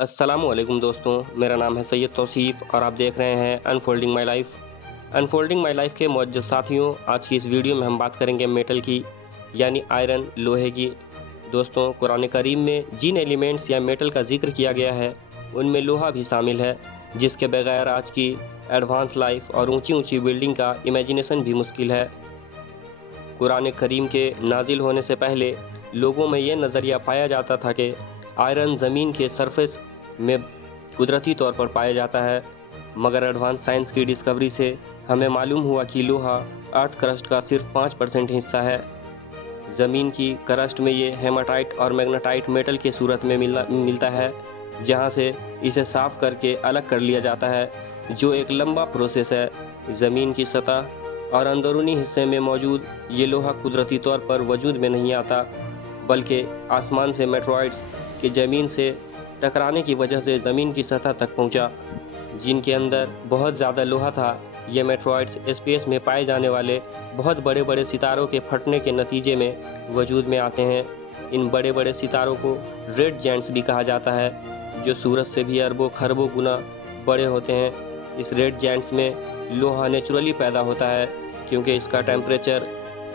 अस्सलामुअलैकुम दोस्तों, मेरा नाम है सैयद तौसीफ़ और आप देख रहे हैं unfolding my life. Unfolding my life के मुअज़्ज़ज़ साथियों, आज की इस वीडियो में हम बात करेंगे मेटल की, यानी आयरन, लोहे की। दोस्तों, कुरान करीम में जिन एलिमेंट्स या मेटल का जिक्र किया गया है उनमें लोहा भी शामिल है, जिसके बगैर आज की एडवांस लाइफ और ऊंची ऊंची बिल्डिंग का इमेजिनेशन भी मुश्किल है। कुरान करीम के नाजिल होने से पहले लोगों में ये नज़रिया पाया जाता था कि आयरन ज़मीन के सरफेस में कुदरती तौर पर पाया जाता है, मगर एडवांस साइंस की डिस्कवरी से हमें मालूम हुआ कि लोहा अर्थ क्रस्ट का सिर्फ 5% हिस्सा है। ज़मीन की क्रस्ट में ये हेमाटाइट और मैग्नेटाइट मेटल के सूरत में मिलता है, जहाँ से इसे साफ़ करके अलग कर लिया जाता है, जो एक लंबा प्रोसेस है। ज़मीन की सतह और अंदरूनी हिस्से में मौजूद ये लोहा कुदरती तौर पर वजूद में नहीं आता, बल्कि आसमान से मेटेरॉइड्स के ज़मीन से टकराने की वजह से ज़मीन की सतह तक पहुंचा, जिनके अंदर बहुत ज़्यादा लोहा था। ये मेटेरॉइड्स स्पेस में पाए जाने वाले बहुत बड़े बड़े सितारों के फटने के नतीजे में वजूद में आते हैं। इन बड़े बड़े सितारों को रेड जायंट्स भी कहा जाता है, जो सूरज से भी अरबों खरबों गुना बड़े होते हैं। इस रेड जायंट्स में लोहा नेचुरली पैदा होता है, क्योंकि इसका टेम्परेचर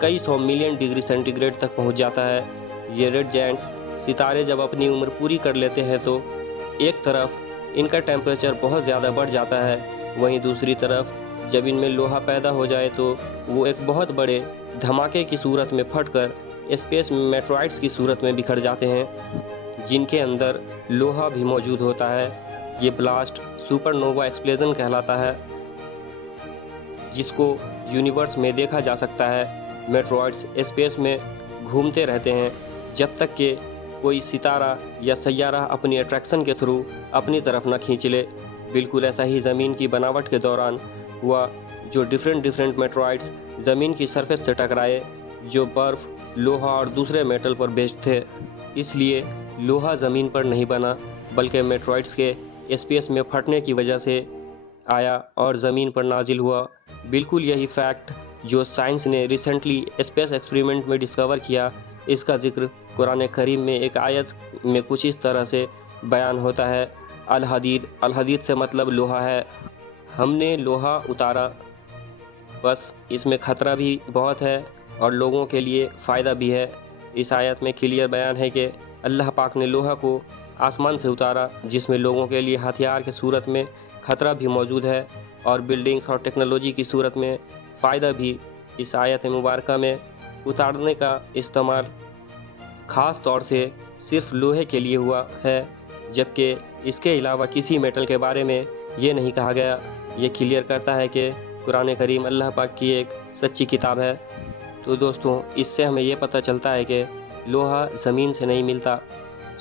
कई 100 मिलियन डिग्री सेंटीग्रेड तक पहुंच जाता है। ये रेड जायंट्स सितारे जब अपनी उम्र पूरी कर लेते हैं तो एक तरफ इनका टेम्परेचर बहुत ज़्यादा बढ़ जाता है, वहीं दूसरी तरफ जब इनमें लोहा पैदा हो जाए तो वो एक बहुत बड़े धमाके की सूरत में फटकर स्पेस मेटेरॉइड्स की सूरत में बिखर जाते हैं, जिनके अंदर लोहा भी मौजूद होता है। ये ब्लास्ट सुपरनोवा एक्सप्लोजन कहलाता है, जिसको यूनिवर्स में देखा जा सकता है। मेटेरॉइड्स स्पेस में घूमते रहते हैं जब तक कि कोई सितारा या सैयारा अपनी अट्रैक्शन के थ्रू अपनी तरफ न खींच ले। बिल्कुल ऐसा ही ज़मीन की बनावट के दौरान हुआ, जो डिफरेंट मेटेरॉइड्स ज़मीन की सरफेस से टकराए, जो बर्फ़, लोहा और दूसरे मेटल पर बेस्ड थे। इसलिए लोहा ज़मीन पर नहीं बना, बल्कि मेटेरॉइड्स के स्पेस में फटने की वजह से आया और ज़मीन पर नाजिल हुआ। बिल्कुल यही फैक्ट जो साइंस ने रिसेंटली स्पेस एक्सपेरिमेंट में डिस्कवर किया, इसका जिक्र कुरान करीम में एक आयत में कुछ इस तरह से बयान होता है। अल हदीद से मतलब लोहा है। हमने लोहा उतारा, बस इसमें ख़तरा भी बहुत है और लोगों के लिए फ़ायदा भी है। इस आयत में क्लियर बयान है कि अल्लाह पाक ने लोहा को आसमान से उतारा, जिसमें लोगों के लिए हथियार के सूरत में ख़तरा भी मौजूद है और बिल्डिंग्स और टेक्नोलॉजी की सूरत में फ़ायदा भी। इस आयत मुबारका में उतारने का इस्तेमाल ख़ास तौर से सिर्फ लोहे के लिए हुआ है, जबकि इसके अलावा किसी मेटल के बारे में ये नहीं कहा गया। ये क्लियर करता है कि कुरान करीम अल्लाह पाक की एक सच्ची किताब है। तो दोस्तों, इससे हमें ये पता चलता है कि लोहा ज़मीन से नहीं मिलता।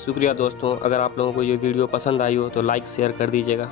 शुक्रिया दोस्तों, अगर आप लोगों को ये वीडियो पसंद आई हो तो लाइक शेयर कर दीजिएगा।